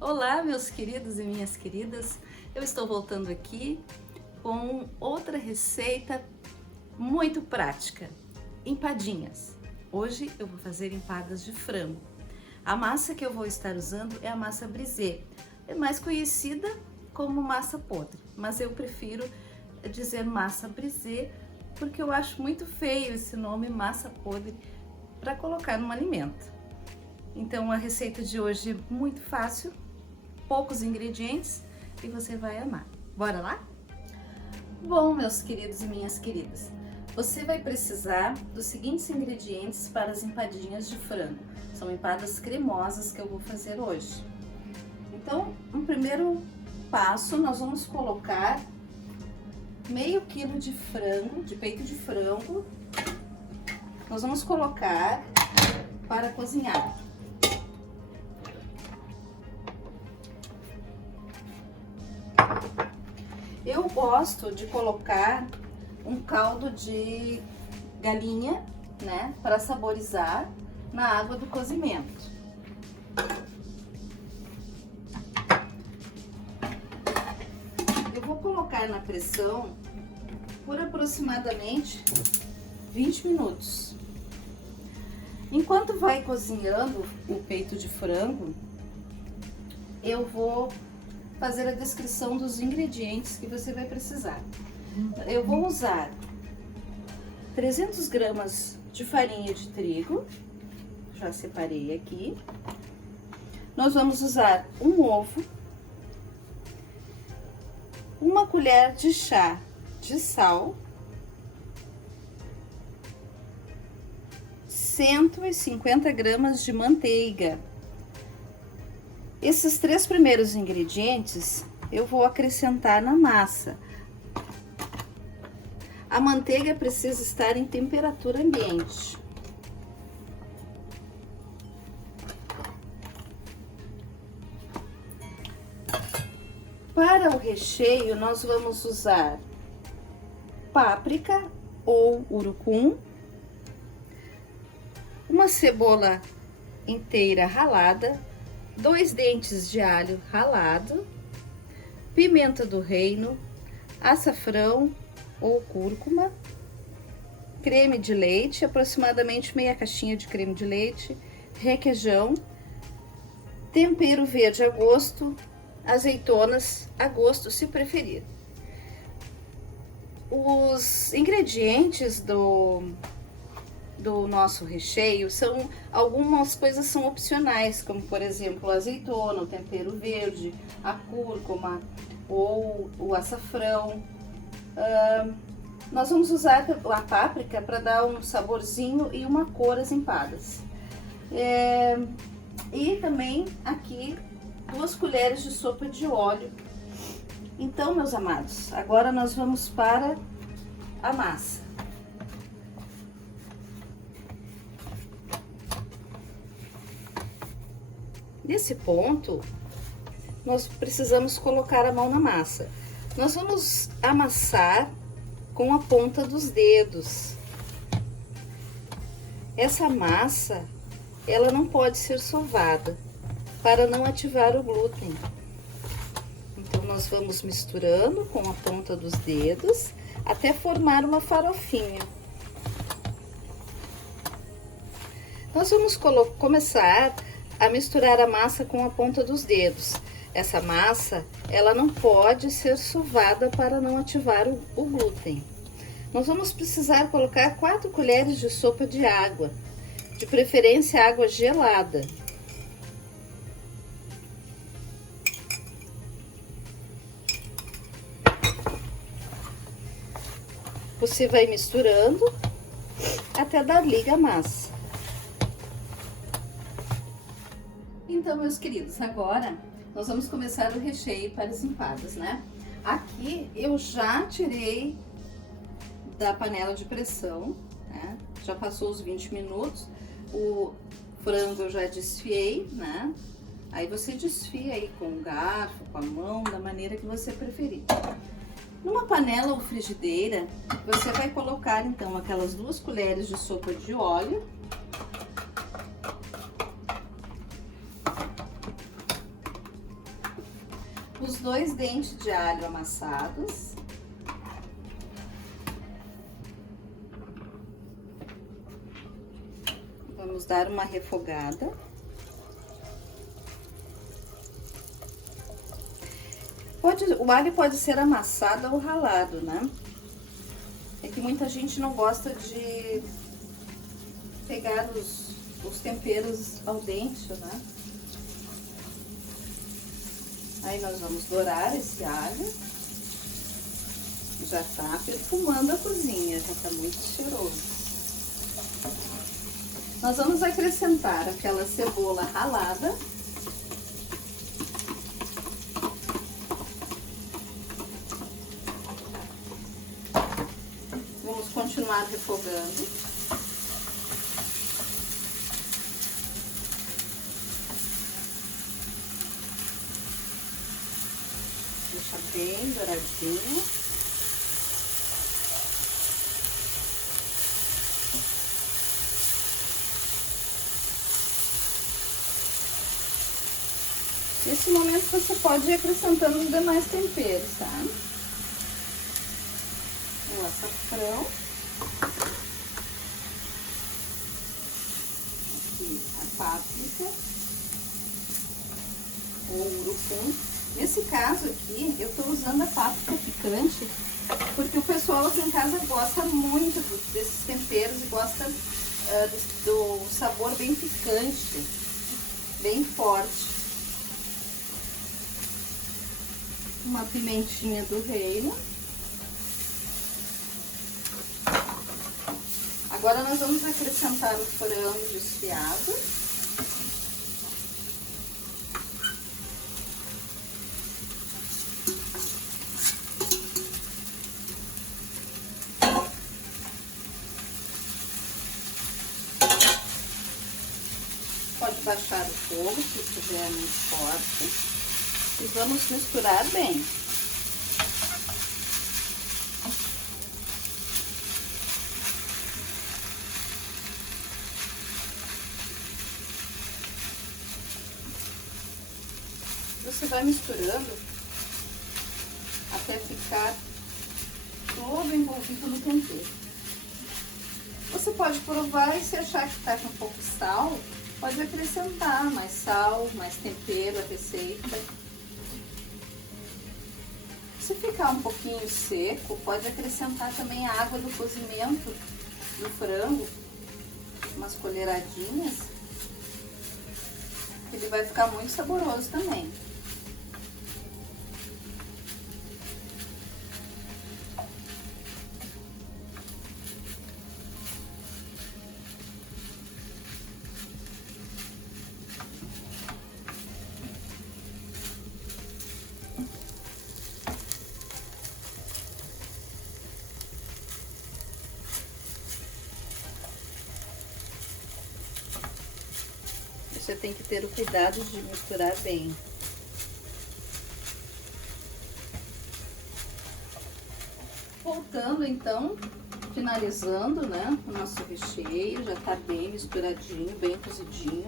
Olá, meus queridos e minhas queridas. Eu estou voltando aqui com outra receita muito prática, empadinhas. Hoje eu vou fazer empadas de frango. A massa que eu vou estar usando é a massa brisée, é mais conhecida como massa podre, mas eu prefiro dizer massa brisée porque eu acho muito feio esse nome massa podre para colocar no alimento. Então a receita de hoje é muito fácil, poucos ingredientes e você vai amar. Bora lá? Bom, meus queridos e minhas queridas, você vai precisar dos seguintes ingredientes para as empadinhas de frango. São empadas cremosas que eu vou fazer hoje. Então, no primeiro passo, nós vamos colocar meio quilo de frango, de peito de frango. Nós vamos colocar para cozinhar. Eu gosto de colocar um caldo de galinha, né, para saborizar na água do cozimento. Eu vou colocar na pressão por aproximadamente 20 minutos. Enquanto vai cozinhando o peito de frango, eu vou fazer a descrição dos ingredientes que você vai precisar. Eu vou usar 300 gramas de farinha de trigo, já separei aqui. Nós vamos usar um ovo, uma colher de chá de sal, 150 gramas de manteiga. Esses três primeiros ingredientes eu vou acrescentar na massa. A manteiga precisa estar em temperatura ambiente. Para o recheio, nós vamos usar páprica ou urucum, uma cebola inteira ralada, 2 dentes de alho ralado, pimenta do reino, açafrão ou cúrcuma, creme de leite, aproximadamente meia caixinha de creme de leite, requeijão, tempero verde a gosto, azeitonas a gosto, se preferir. Os ingredientes do nosso recheio são, algumas coisas são opcionais, como por exemplo a azeitona, o tempero verde, a cúrcuma ou o açafrão. Nós vamos usar a páprica para dar um saborzinho e uma cor às empadas. E também aqui 2 colheres de sopa de óleo. Então, meus amados, agora nós vamos para a massa. Nesse ponto, nós precisamos colocar a mão na massa. Nós vamos amassar com a ponta dos dedos. Essa massa, ela não pode ser sovada, para não ativar o glúten. Então, nós vamos misturando com a ponta dos dedos, até formar uma farofinha. Nós vamos começar a misturar a massa com a ponta dos dedos. Essa massa, ela não pode ser sovada para não ativar o glúten. Nós vamos precisar colocar 4 colheres de sopa de água, de preferência água gelada. Você vai misturando até dar liga à massa. Então, meus queridos, agora nós vamos começar o recheio para as empadas, né? Aqui eu já tirei da panela de pressão, né? Já passou os 20 minutos, o frango eu já desfiei, né? Aí você desfia aí com o garfo, com a mão, da maneira que você preferir. Numa panela ou frigideira, você vai colocar então aquelas 2 colheres de sopa de óleo. temos 2 dentes de alho amassados. Vamos dar uma refogada. O alho pode ser amassado ou ralado, né? É que muita gente não gosta de pegar os temperos ao dente, né? Aí nós vamos dourar esse alho. Já tá perfumando a cozinha, já tá muito cheiroso. Nós vamos acrescentar aquela cebola ralada. Vamos continuar refogando. Deixa bem douradinho. Nesse momento você pode ir acrescentando os demais temperos, tá? O açafrão. Aqui a páprica. O urucum. Nesse caso aqui, eu tô usando a páprica picante, porque o pessoal aqui em casa gosta muito desses temperos e gosta do sabor bem picante, bem forte. Uma pimentinha do reino. Agora nós vamos acrescentar o frango desfiado. Pode baixar o fogo se estiver muito forte. E vamos misturar bem. Você vai misturando até ficar todo envolvido no tempero. Você pode provar e se achar que está com pouco sal, pode acrescentar mais sal, mais tempero à receita. Se ficar um pouquinho seco, pode acrescentar também a água do cozimento do frango, umas colheradinhas, ele vai ficar muito saboroso também. Você tem que ter o cuidado de misturar bem. Voltando então, finalizando, né, o nosso recheio, já tá bem misturadinho, bem cozidinho.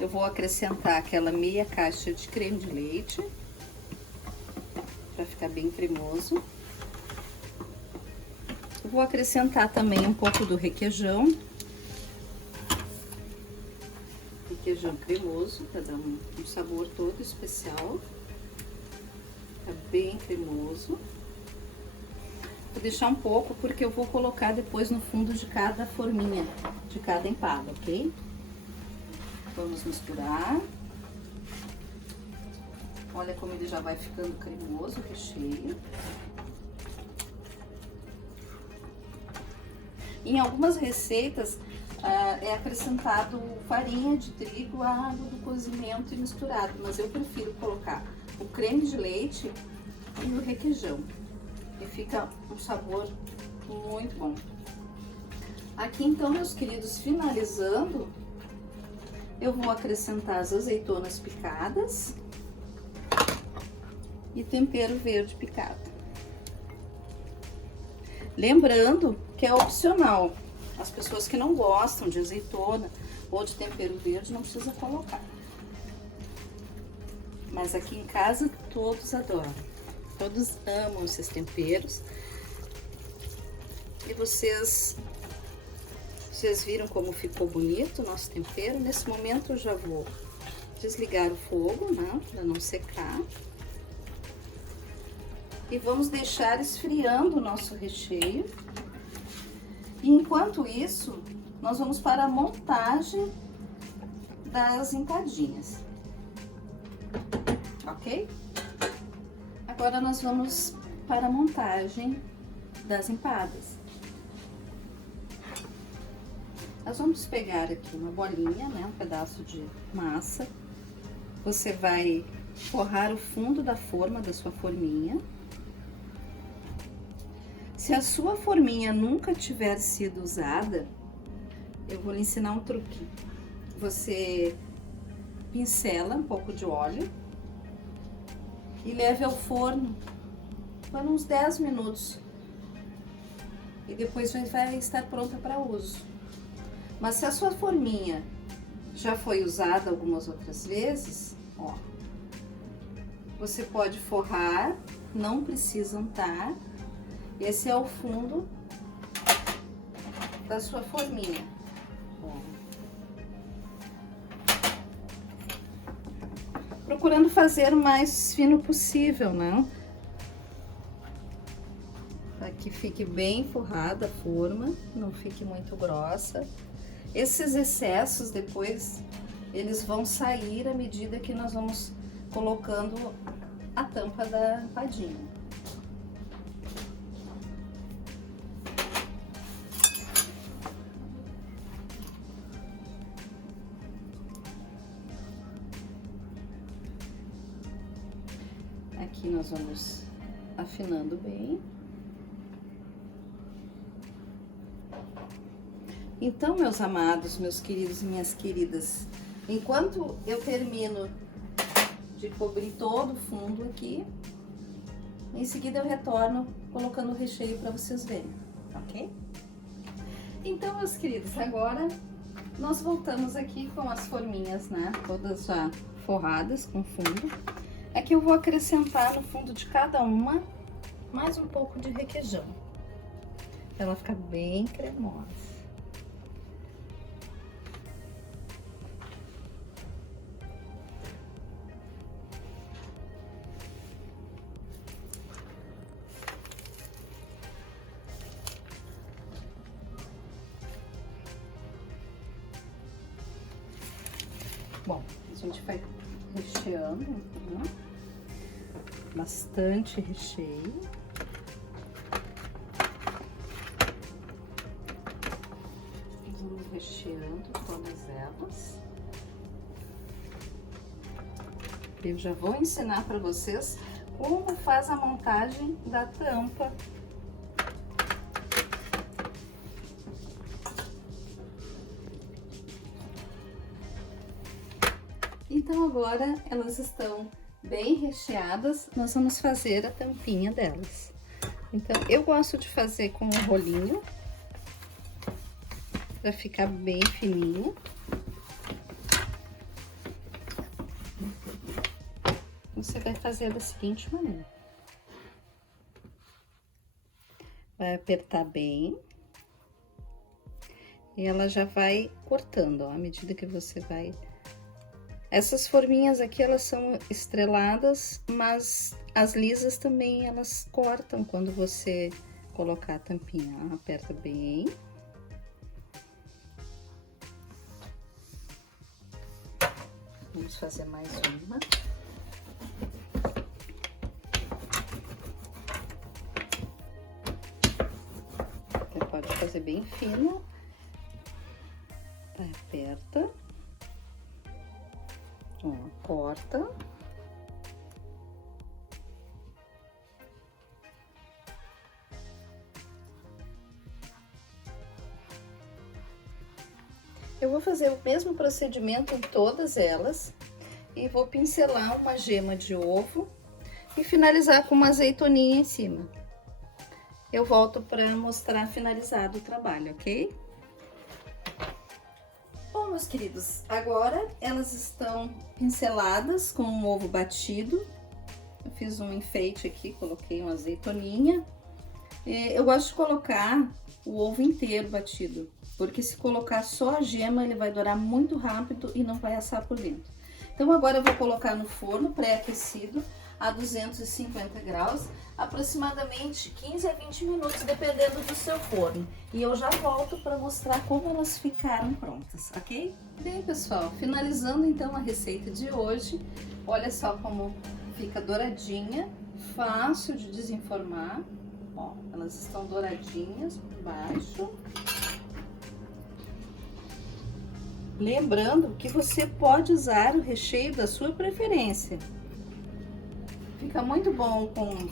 Eu vou acrescentar aquela meia caixa de creme de leite, para ficar bem cremoso. Eu vou acrescentar também um pouco do requeijão. Requeijão cremoso, para dar um sabor todo especial. Tá bem cremoso. Vou deixar um pouco porque eu vou colocar depois no fundo de cada forminha, de cada empada, ok? Vamos misturar. Olha como ele já vai ficando cremoso o recheio. Em algumas receitas é acrescentado farinha de trigo, a água do cozimento e misturado, mas eu prefiro colocar o creme de leite e o requeijão, e fica um sabor muito bom. Aqui então, meus queridos, finalizando, eu vou acrescentar as azeitonas picadas e tempero verde picado. Lembrando que é opcional. As pessoas que não gostam de azeitona ou de tempero verde não precisa colocar. mas aqui em casa todos adoram. Todos amam esses temperos. E vocês viram como ficou bonito o nosso tempero. Nesse momento eu já vou desligar o fogo, né, para não secar. E vamos deixar esfriando o nosso recheio. E enquanto isso, nós vamos para a montagem das empadinhas. Ok? Agora nós vamos para a montagem das empadas. Nós vamos pegar aqui uma bolinha, né, um pedaço de massa. Você vai forrar o fundo da forma da sua forminha. Se a sua forminha nunca tiver sido usada, eu vou lhe ensinar um truque. Você pincela um pouco de óleo e leve ao forno por uns 10 minutos. E depois vai estar pronta para uso. Mas se a sua forminha já foi usada algumas outras vezes, ó, você pode forrar, não precisa untar. Esse é o fundo da sua forminha. Procurando fazer o mais fino possível, né? Para que fique bem forrada a forma, não fique muito grossa. Esses excessos depois, eles vão sair à medida que nós vamos colocando a tampa da empadinha. Aqui nós vamos afinando bem. Então, meus amados, meus queridos e minhas queridas, enquanto eu termino de cobrir todo o fundo aqui, em seguida eu retorno colocando o recheio para vocês verem, ok? Então, meus queridos, agora nós voltamos aqui com as forminhas, né? Todas já forradas com fundo. Aqui eu vou acrescentar no fundo de cada uma mais um pouco de requeijão, para ela ficar bem cremosa. Bom, a gente vai recheando, né? Bastante recheio. Vamos recheando todas elas. Eu já vou ensinar para vocês como faz a montagem da tampa. Então agora elas estão bem recheadas, nós vamos fazer a tampinha delas. Então eu gosto de fazer com um rolinho, para ficar bem fininho. Você vai fazer da seguinte maneira. Vai apertar bem. E ela já vai cortando, ó, à medida que você vai... Essas forminhas aqui, elas são estreladas, mas as lisas também, elas cortam quando você colocar a tampinha. Ó, aperta bem. Vamos fazer mais uma. Você pode fazer bem fino. Aperta. Ó, corta. Eu vou fazer o mesmo procedimento em todas elas e vou pincelar uma gema de ovo e finalizar com uma azeitoninha em cima. Eu volto para mostrar finalizado o trabalho, ok? Bom, meus queridos, agora elas estão pinceladas com um ovo batido. Eu fiz um enfeite aqui, coloquei uma azeitoninha. Eu gosto de colocar o ovo inteiro batido, porque se colocar só a gema, ele vai dourar muito rápido e não vai assar por dentro. Então agora eu vou colocar no forno pré-aquecido a 250 graus, aproximadamente 15 a 20 minutos, dependendo do seu forno. E eu já volto para mostrar como elas ficaram prontas, ok? Bem, pessoal, finalizando então a receita de hoje, olha só como fica douradinha, fácil de desenformar. Ó, elas estão douradinhas por baixo. Lembrando que você pode usar o recheio da sua preferência. Fica muito bom com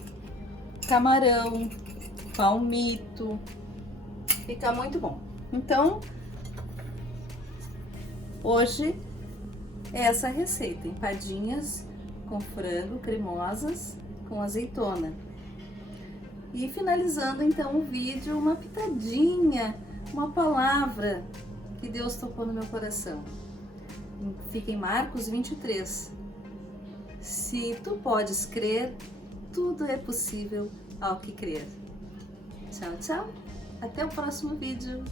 camarão, palmito, fica muito bom. Então, hoje é essa receita, empadinhas com frango cremosas com azeitona. E finalizando então o vídeo, uma pitadinha, uma palavra que Deus tocou no meu coração. Fica em Marcos 23. Se tu podes crer, tudo é possível ao que crer. Tchau, tchau. Até o próximo vídeo.